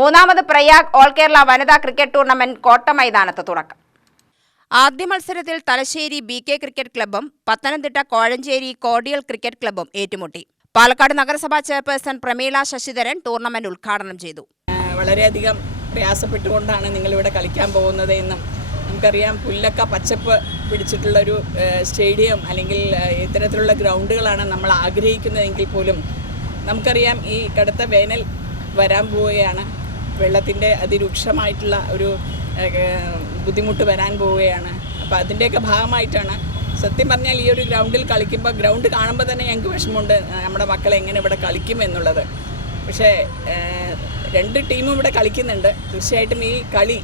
മൂന്നാമത് പ്രയാഗ് ഓൾ കേരള വനിതാ cricket tournament കോട്ടമൈതാനത്ത് തുടക്കം. ആദ്യ മത്സരത്തിൽ തലശ്ശേരി BK ക്രിക്കറ്റ് ക്ലബ്ബും പത്തനംതിട്ട കോഴഞ്ചേരി കോർഡിയൽ ക്രിക്കറ്റ് ക്ലബ്ബും ഏറ്റുമുട്ടി. പാലക്കാട് നഗരസഭാ ചെയർപേഴ്സൺ പ്രമീള ശശിധരൻ ടൂർണമെന്റ് ഉദ്ഘാടനം ചെയ്തു. വളരെയധികം പ്രയാസപ്പെട്ടുകൊണ്ടാണ് നിങ്ങളിവിടെ കളിക്കാൻ പോകുന്നത് എന്നും നമുക്കറിയാം. പുല്ലൊക്കെ പച്ചപ്പ് പിടിച്ചിട്ടുള്ളൊരു സ്റ്റേഡിയം അല്ലെങ്കിൽ ഇത്തരത്തിലുള്ള ഗ്രൗണ്ടുകളാണ് നമ്മൾ ആഗ്രഹിക്കുന്നതെങ്കിൽ പോലും നമുക്കറിയാം ഈ കടുത്ത വേനൽ വരാൻ പോവുകയാണ്. വെള്ളത്തിൻ്റെ അതിരൂക്ഷമായിട്ടുള്ള ഒരു ബുദ്ധിമുട്ട് വരാൻ പോവുകയാണ്. അപ്പോൾ അതിൻ്റെയൊക്കെ ഭാഗമായിട്ടാണ് സത്യം പറഞ്ഞാൽ ഈ ഒരു ഗ്രൗണ്ടിൽ കളിക്കുമ്പോൾ ഗ്രൗണ്ട് കാണുമ്പോൾ തന്നെ ഞങ്ങൾക്ക് വിഷമമുണ്ട് നമ്മുടെ മക്കളെ എങ്ങനെ ഇവിടെ കളിക്കും എന്നുള്ളത്. പക്ഷേ രണ്ട് ടീമും ഇവിടെ കളിക്കുന്നുണ്ട്. തീർച്ചയായിട്ടും ഈ കളി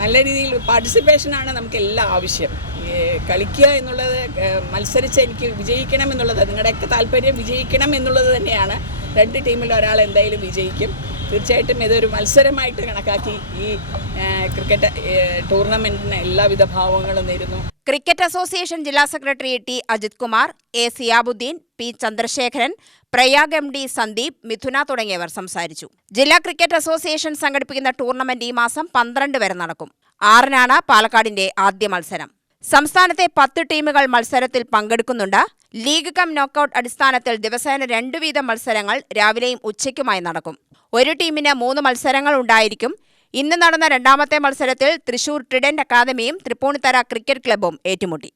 നല്ല രീതിയിൽ പാർട്ടിസിപ്പേഷനാണ് നമുക്കെല്ലാം ആവശ്യം. കളിക്കുക എന്നുള്ളത് മത്സരിച്ച് എനിക്ക് വിജയിക്കണം എന്നുള്ളത് നിങ്ങളുടെയൊക്കെ താല്പര്യം വിജയിക്കണം എന്നുള്ളത് തന്നെയാണ്. രണ്ട് ടീമിൽ ഒരാൾ എന്തായാലും വിജയിക്കും. തീർച്ചയായിട്ടും ഇതൊരു മത്സരമായിട്ട് കണക്കാക്കി ഈ ക്രിക്കറ്റ് ടൂർണമെന്റിന് എല്ലാവിധ ഭാവങ്ങളും നേരുന്നു. ക്രിക്കറ്റ് അസോസിയേഷൻ ജില്ലാ secretary T Ajith Kumar, A Siyabuddin, P Chandrasekharan, Prayag MD Sandeep, Mithuna തുടങ്ങിയവർ സംസാരിച്ചു. ജില്ലാ ക്രിക്കറ്റ് അസോസിയേഷൻ സംഘടിപ്പിക്കുന്ന ടൂർണമെന്റ് ഈ മാസം 12 വരെ നടക്കും. 6-നാണ് പാലക്കാടിന്റെ ആദ്യ മത്സരം. സംസ്ഥാനത്തെ 10 ടീമുകൾ മത്സരത്തിൽ പങ്കെടുക്കുന്നുണ്ട്. ലീഗ് കം നോക്കൌട്ട് അടിസ്ഥാനത്തിൽ ദിവസേന 2 വീതം മത്സരങ്ങൾ രാവിലെയും ഉച്ചയ്ക്കുമായി നടക്കും. ഒരു ടീമിന് 3 മത്സരങ്ങൾ ഉണ്ടായിരിക്കും. ഇന്ന് നടന്ന രണ്ടാമത്തെ മത്സരത്തിൽ തൃശൂർ ട്രിഡന്റ് അക്കാദമിയും തൃപ്പൂണിത്തറ ക്രിക്കറ്റ് ക്ലബ്ബും ഏറ്റുമുട്ടി.